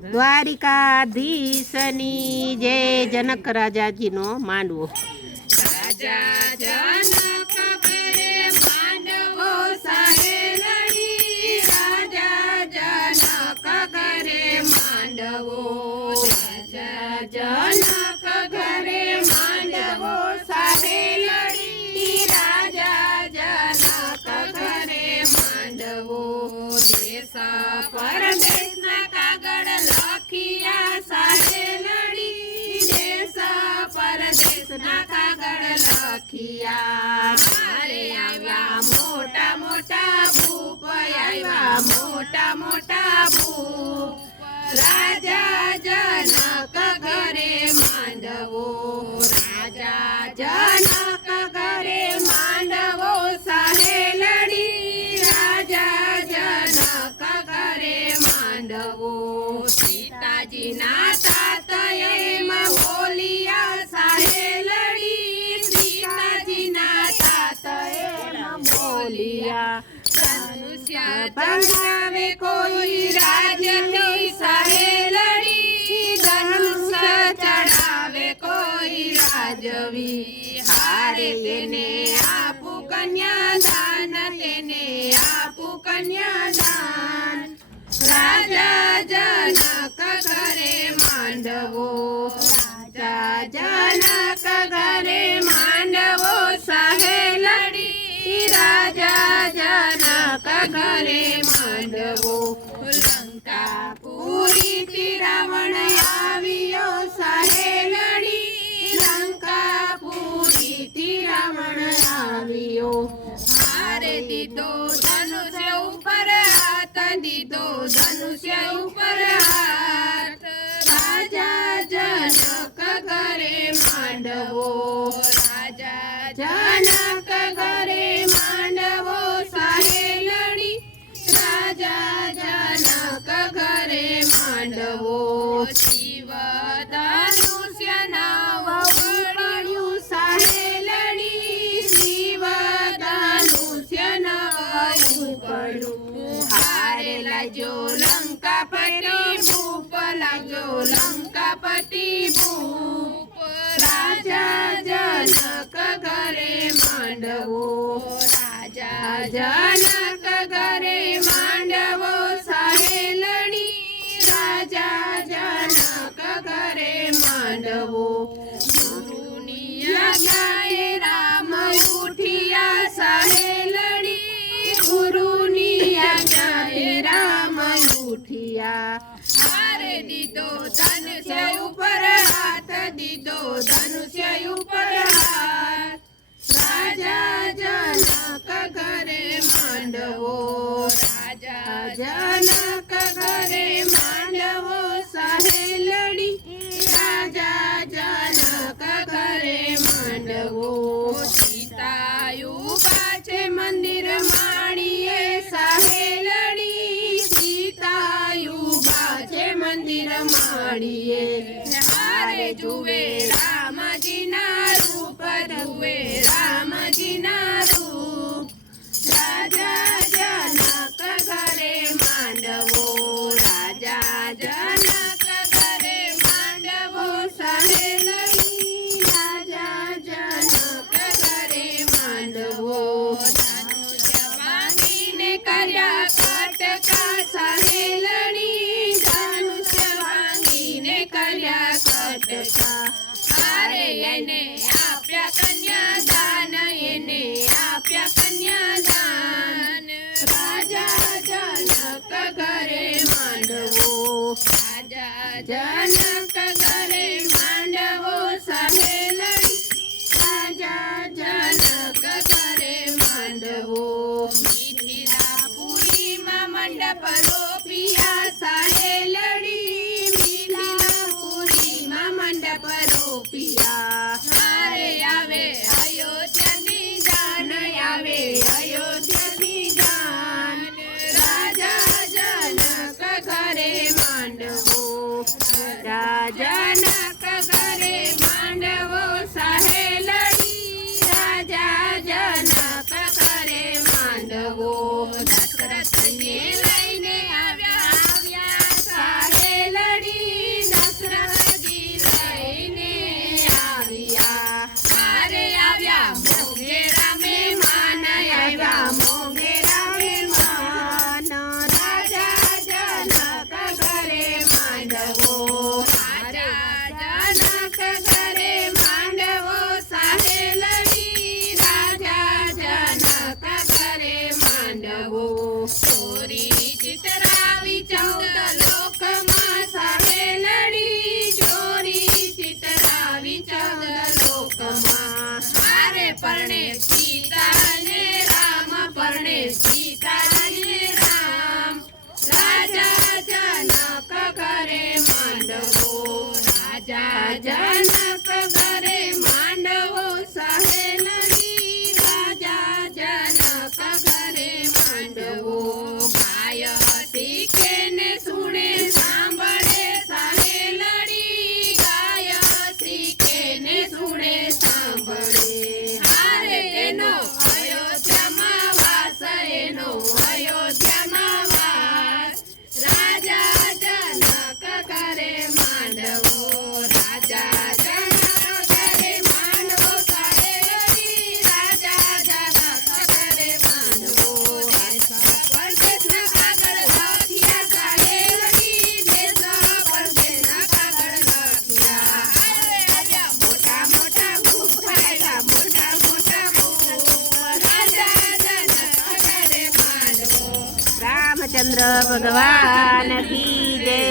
દ્વારિકાધીશની જય. જનક રાજાજીનો માંડવો. રાજા જનક ઘરે માંડવો સાહે લડી, રાજા જનક ઘરે માંડવો, રાજા જનક ઘરે માંડવો સાહે લડી, રાજા જનક ઘરે માંડવો. દેશ પરદેશના કાગળ લખિયા સાહે લડી, દેશ પરદેશના કાગળ લખિયા. મારે આવ્યા મોટા મોટા ભૂપ, આવ્યા મોટા મોટા ભૂપ, રાજા જનક ઘરે માંડવો, રાજા જનક ઘરે માંડવો સાહે લડી, રાજા જનક ઘરે માંડવો. સીતાજીના તાત એમાં બોલિયા સાહે લડી, સીતાજીના તાત એમાં બોલિયા. ધનુષ્ય બંધાવે કોઈ રાજથી સાહે લડી, ધનુષ્ય ચડાવે કોઈ રાજવી, હારે તેને આપું કન્યાદાન, તેને આપું કન્યાદાન. રાજા જનક ઘરે માંડવો, રાજા જનક ઘરે માંડવો સાહે લડી, રાજા જનક ઘરે માંડવો. લંકાપુરીથી રાવણ આવ્યો સાહે લડી, લંકાપુરીથી રાવણ આવ્યો. હારે દીધો ધનુષ્ય ઉપર હાથ, દીધો ધનુષ્ય ઉપર હાથ, રાજા જનક ઘરે માંડવો, રાજા જનક ઘરે માંડવો સાહે લડી, રાજા જનક ઘરે માંડવો. શિવ ધનુષ્ય નવ પડ્યું સાહે લડી, શિવ ધનુષ્ય નવ પડ્યું. હારે લાજો લંકાપતિ ભૂપ, લાજો લંકાપતિ ભૂપ, રાજા જનક ઘરે માંડવો, રાજા જનક ઘરે માંડવો સાહે લડી, રાજા જનક ઘરે માંડવો. ગુરુની આજ્ઞાએ રામ ઉઠિયા સાહે લડી, ગુરુની આજ્ઞાએ રામ ઉઠિયા. હારે દીધો ધનુષ્ય ઉપર હાથ, દીધો ધનુષ્ય ઉપર હાથ, રાજા જનક ઘરે માંડવો, રાજા જનક ઘરે માંડવો સાહે લડી, રાજા જનક ઘરે માંડવો. સીતાયુ પાછે મંદિર માણીએ સાહે લડી, સીતાયુ પાછે મંદિર માણીએ. હારે જુએ રામજીના રૂપ, જુએ રામજીના રૂપ, રાજા જનક ઘરે માંડવો, રાજા જનક ઘરે માંડવો સાહે લડી, રાજા જનક ઘરે માંડવો. ધનુષ્ય ભાંગીને કર્યા કટકા સાહે લડી, ધનુષ્ય ભાંગીને કર્યા કટકા. હારે એને આપ્યા કન્યાદાન, એને આપ્યા કન્યાદાન, રાજા જનક ઘરે માંડવો, રાજા જનક ઘરે માંડવો સાહે લડી, રાજા જનક ઘરે માંડવો. મિથિલાપુરીમાં મંડપ રોપિયા સાહે લડી, મિથિલાપુરીમાં મંડપ રોપિયા. હારે આવે અયોધ્યાથી જાન, આવે અયોધ્યાથી જાન, રાજા જનક ઘરે માંડવો, રાજા જનક ઘરે માંડવો સાહે લડી, રાજા જનક ઘરે માંડવો. દશરથને લઈને આવ્યા સાહે લડી, માંડવો રાજા જનક કરે માંડવો સાહેલડી રાજા જનક કરે માંડવો ચોરી ચિતરાવી 14 લોકમાં સાહેલડી ચોરી ચિતરાવી 14 લોકમાં હારે પરણે સીતાને રામ પરણે સીતાને રામ રાજા જનક કરે માંડવો રાજા જનક કરે માંડવો સહેલડી રાજા જનક કરે માંડવો ગાય શીખે ને સુણે સાંભળે સહેલડી ગાય શીખે ને સુણે સાંભળે હારે એનો અયોધ્યામાં વાસ એનો અયોધ્યામાં વાસ રાજા જનક કરે માંડવો રાજા જનક કરે માંડવો સાહેલડી રાજા જનક કરે માંડવો પરદેશના કાગળ લખ્યા સાહેલડી દેશ પરદેશના કાગળ લખ્યા રાજા મોટા મોટા ખૂબ ખાયલા મોટા મોટા ખૂબ રાજા જનક કરે માંડવો રામચંદ્ર ભગવાન કી જય.